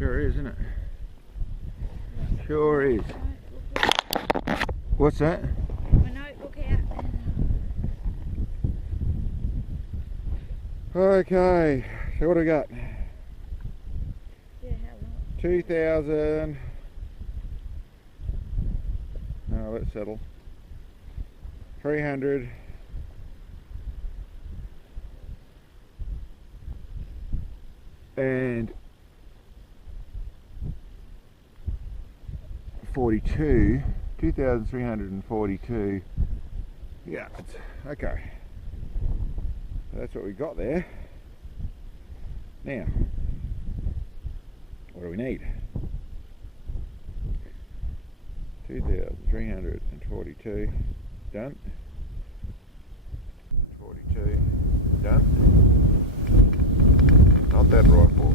Sure is, isn't it? Sure is. What's that? My notebook out. Okay, so what do we got? Yeah, how long? 2,000. No, let's settle. 300. And 42. 2,342 yards. Okay. That's what we got there. Now, what do we need? 2,342 done. 42 done. Not that rifle.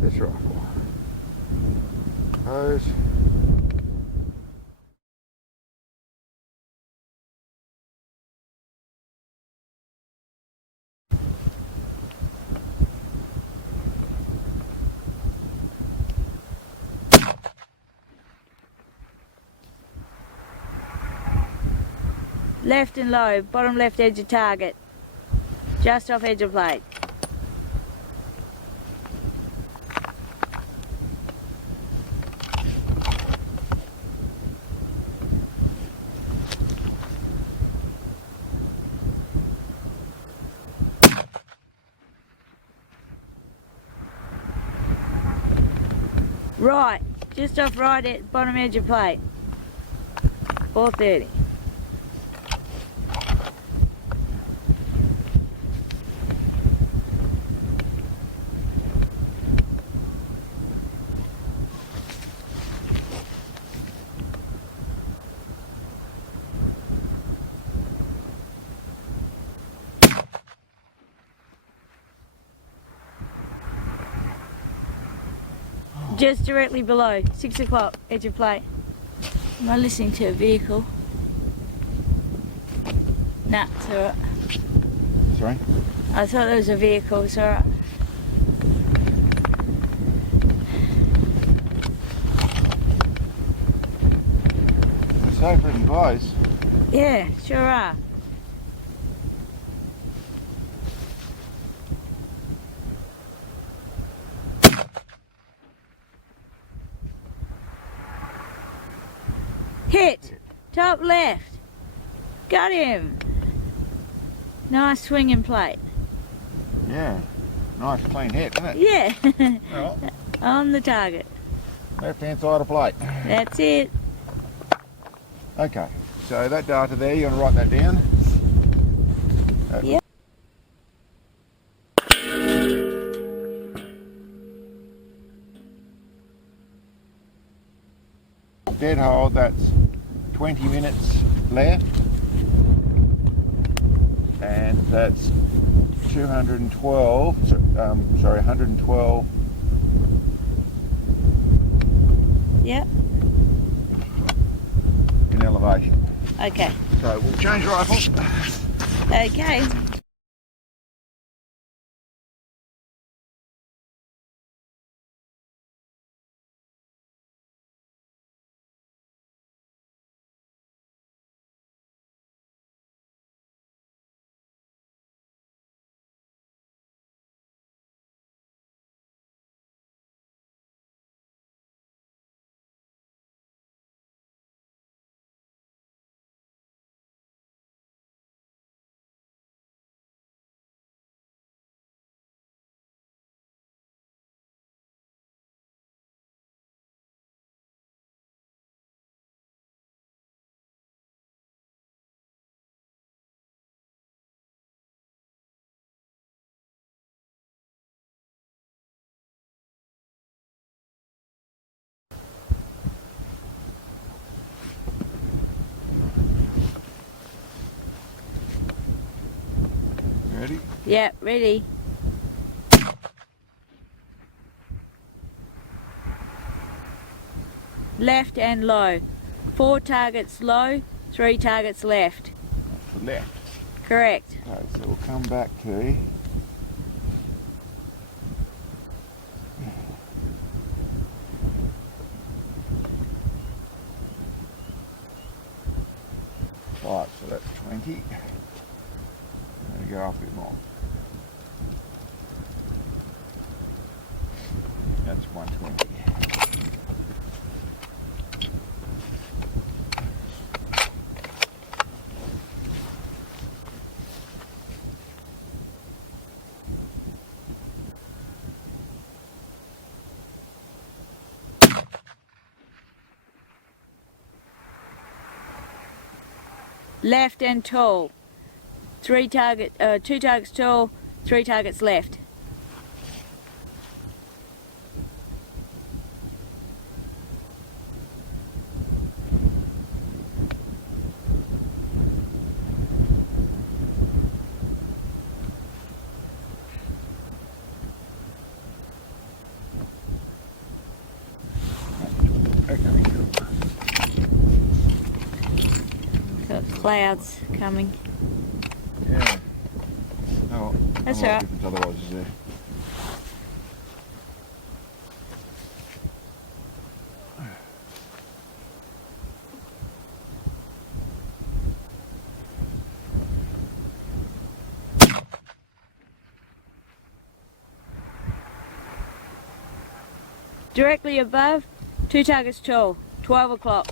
This rifle. Hose. Left and low, bottom left edge of target. Just off edge of plate. Right, just off right at bottom edge of plate. 430. Just directly below, 6 o'clock, edge of plate. Am I listening to a vehicle? Nah, it's alright. Sorry? I thought there was a vehicle, it's alright. It's safer than close. Yeah, sure are. Hit! Top left. Got him. Nice swinging plate. Yeah. Nice clean hit, isn't it? Yeah. Well, On the target. left hand side of plate. That's it. Okay. So that data there, you want to write that down? Yep. Dead hold, that's 20 minutes left. And that's 212, sorry, 112 Yep. in elevation. Okay. So we'll change rifles. Okay. Ready? Yep, ready. Left and low. 4 targets low, 3 targets left. That's the left. Correct. Okay, so we'll come back to 120. Left and tall. Two targets tall, 3 targets left. Got clouds coming. Yeah. Oh, That's a lot right. of difference otherwise, is there? Directly above, 2 targets tall, 12 o'clock.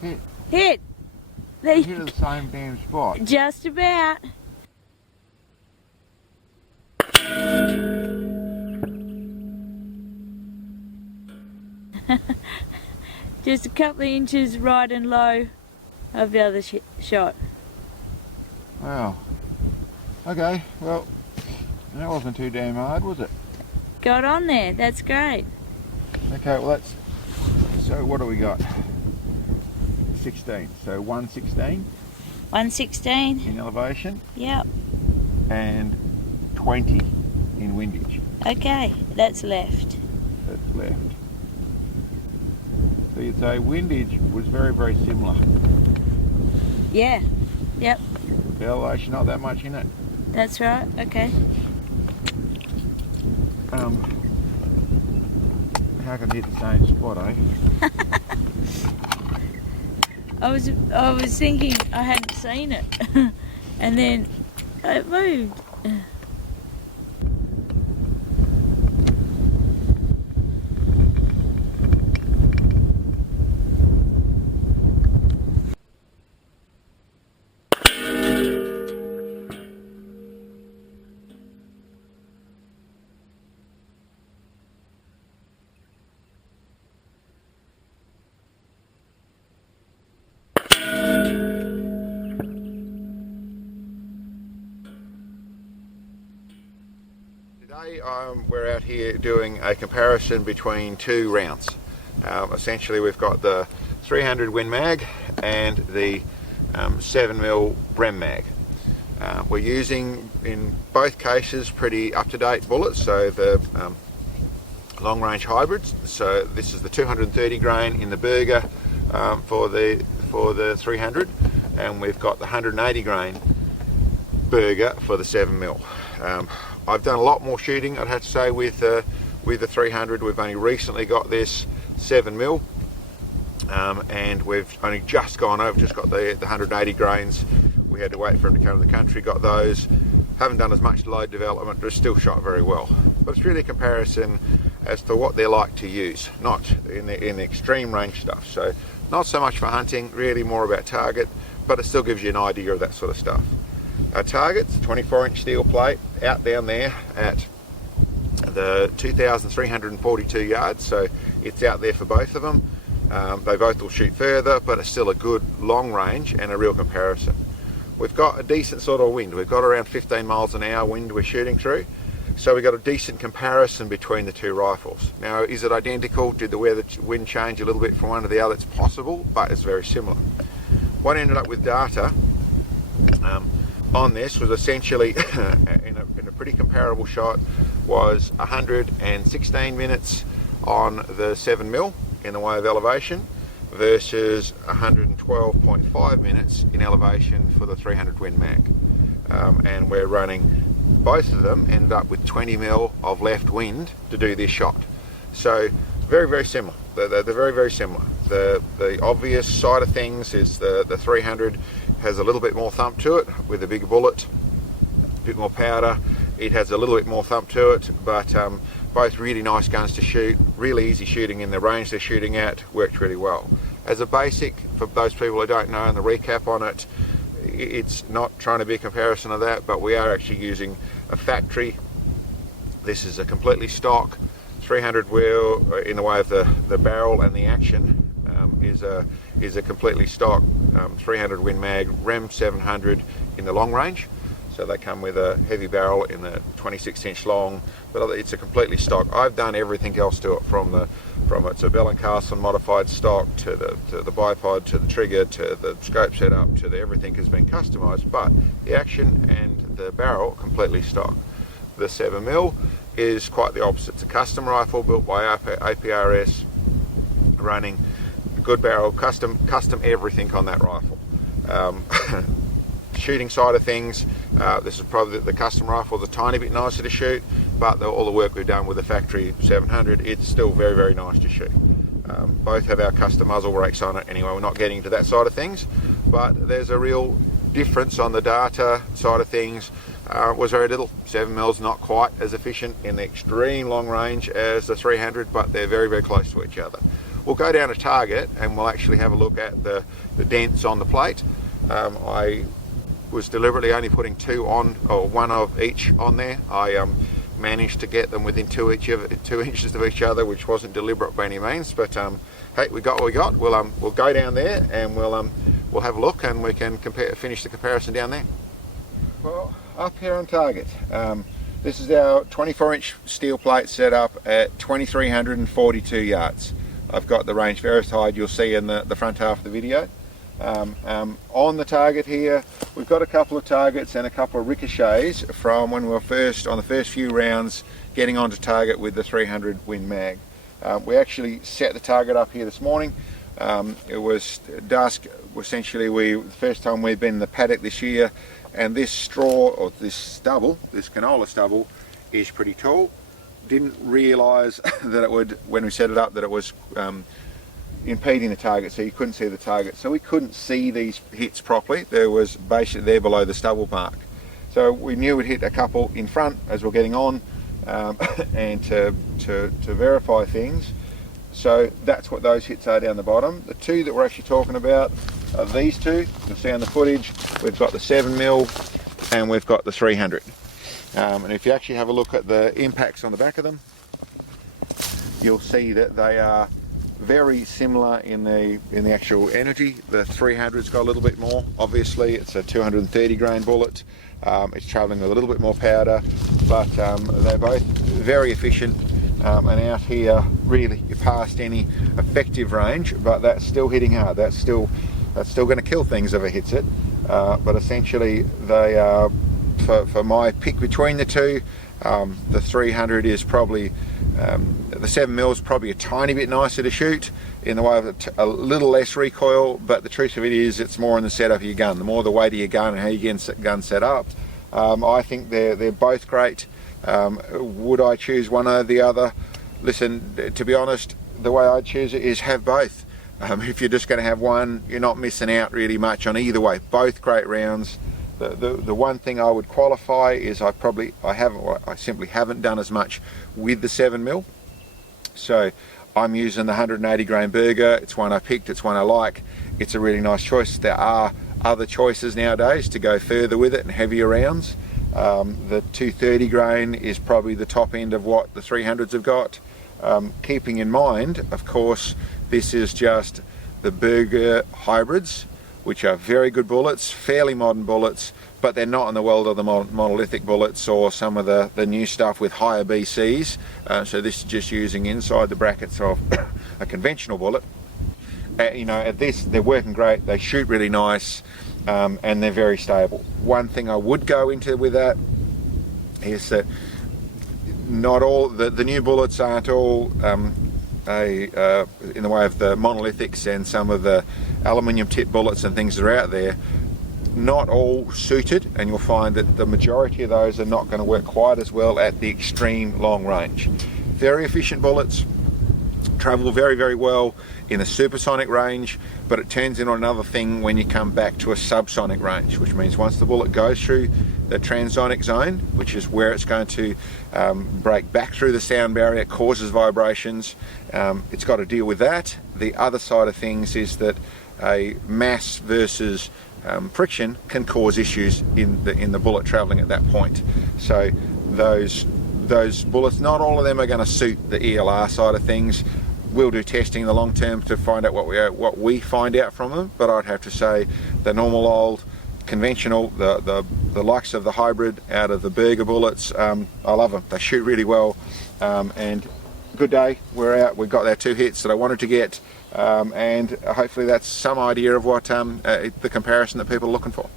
Hit. Hit! You hit at the same damn spot. Just about. Just a couple of inches right and low of the other shot. Wow. Okay, well, that wasn't too damn hard, was it? Got on there, that's great. Okay, well so what do we got? 16, so 116 116, in elevation yep. and 20 in windage. Okay, that's left. That's left. So you'd say windage was very, very similar. Yeah, yep, The elevation, not that much in it. that's right, okay. How can it hit the same spot, eh? I was thinking I hadn't seen it, and then it moved. Today we're out here doing a comparison between two rounds. Essentially we've got the 300 Win Mag and the 7mm Rem Mag. We're using in both cases pretty up-to-date bullets, so the long range hybrids. So this is the 230 grain in the Burger for the 300, and we've got the 180 grain Burger for the 7mm. I've done a lot more shooting, I'd have to say, with the 300. We've only recently got this 7mm, and we've only just got the 180 grains. We had to wait for them to come to the country, got those. Haven't done as much load development, but still shot very well. But it's really a comparison as to what they're like to use, not in the extreme range stuff. So not so much for hunting, really more about target, but it still gives you an idea of that sort of stuff. Our target's 24-inch steel plate out down there at the 2342 yards, so it's out there for both of them. They both will shoot further, but it's still a good long range and a real comparison. We've got a decent sort of wind. We've got around 15 miles an hour wind we're shooting through, so we've got a decent comparison between the two rifles. Now, is it identical? Did the wind change a little bit from one to the other? It's possible, but it's very similar. What ended up with data on this was essentially in a pretty comparable shot was 116 minutes on the 7mm in the way of elevation versus 112.5 minutes in elevation for the 300 Win Mag. And we're running both of them, end up with 20 mil of left wind to do this shot. So very, very similar. They're very, very similar. The obvious side of things is the 300 has a little bit more thump to it with a bigger bullet, a bit more powder. It has a little bit more thump to it, but both really nice guns to shoot, really easy shooting in the range they're shooting at, worked really well. As a basic, for those people who don't know, and the recap on it, it's not trying to be a comparison of that, but we are actually using a factory. This is a completely stock 300 wheel in the way of the barrel, and the action is a completely stock 300 Win Mag Rem 700 in the long range. So they come with a heavy barrel in the 26-inch long, but it's a completely stock. I've done everything else to it, from it's a Bell & Carlson modified stock to the bipod, to the trigger, to the scope setup, to everything has been customized, but the action and the barrel completely stock. The 7mm is quite the opposite. It's a custom rifle built by APRS, running a good barrel, custom everything on that rifle. Shooting side of things, this is probably the custom rifle, a tiny bit nicer to shoot, but all the work we've done with the factory 700, it's still very, very nice to shoot. Both have our custom muzzle brakes on it. Anyway, we're not getting into that side of things, but there's a real difference on the data side of things. Was very little. 7mm not quite as efficient in the extreme long range as the 300, but they're very, very close to each other. We'll go down to target and we'll actually have a look at the dents on the plate. I was deliberately only putting two on, or one of each on there. I managed to get them within 2 inches of each other, which wasn't deliberate by any means, but hey, we got what we got. We'll go down there and we'll have a look, and we can finish the comparison down there. Well, up here on target, this is our 24-inch steel plate set up at 2342 yards. I've got the range verified, you'll see in the front half of the video. On the target here, we've got a couple of targets and a couple of ricochets from when we were on the first few rounds getting onto target with the 300 Win Mag. We actually set the target up here this morning. It was dusk, essentially the first time we've been in the paddock this year, and this straw, or this stubble, this canola stubble, is pretty tall. Didn't realise that it would, when we set it up, that it was impeding the target, so you couldn't see the target, so we couldn't see these hits properly. There was basically there below the stubble mark, so we knew we'd hit a couple in front as we're getting on, and to verify things, so that's what those hits are down the bottom. The two that we're actually talking about are these two. You'll see on the footage we've got the 7mm and we've got the 300, and if you actually have a look at the impacts on the back of them, you'll see that they are very similar in the actual energy. The 300's got a little bit more. Obviously, it's a 230 grain bullet. It's traveling with a little bit more powder, but they're both very efficient. And out here, really, you're past any effective range, but that's still hitting hard. That's still going to kill things if it hits it. But essentially, they are, for my pick between the two, the 300 is probably, the 7mm is probably a tiny bit nicer to shoot in the way of a little less recoil, but the truth of it is it's more in the setup of your gun. The more the weight of your gun and how you get the gun set up, I think they're both great. Would I choose one over the other? Listen, to be honest, the way I'd choose it is have both. If you're just going to have one, you're not missing out really much on either way. Both great rounds. The one thing I would qualify is I simply haven't done as much with the 7mm. So I'm using the 180 grain Burger. It's one I picked, it's one I like. It's a really nice choice. There are other choices nowadays to go further with it and heavier rounds. The 230 grain is probably the top end of what the 300s have got. Keeping in mind, of course, this is just the Burger hybrids, which are very good bullets, fairly modern bullets, but they're not in the world of the monolithic bullets or some of the new stuff with higher BCs. So this is just using inside the brackets of a conventional bullet. At this, they're working great, they shoot really nice, and they're very stable. One thing I would go into with that is that not all, the new bullets aren't all in the way of the monolithics and some of the aluminium tip bullets and things that are out there, not all suited, and you'll find that the majority of those are not going to work quite as well at the extreme long range. Very efficient bullets, travel very, very well in a supersonic range, but it turns into another thing when you come back to a subsonic range, which means once the bullet goes through the transonic zone, which is where it's going to break back through the sound barrier, it causes vibrations, it's got to deal with that. The other side of things is that a mass versus friction can cause issues in the bullet traveling at that point. So those bullets, not all of them are going to suit the ELR side of things. We'll do testing in the long term to find out what we find out from them, but I'd have to say the normal old conventional, the likes of the hybrid out of the Berger bullets, I love them. They shoot really well, and good day, we're out, we've got our 2 hits that I wanted to get, and hopefully that's some idea of what the comparison that people are looking for.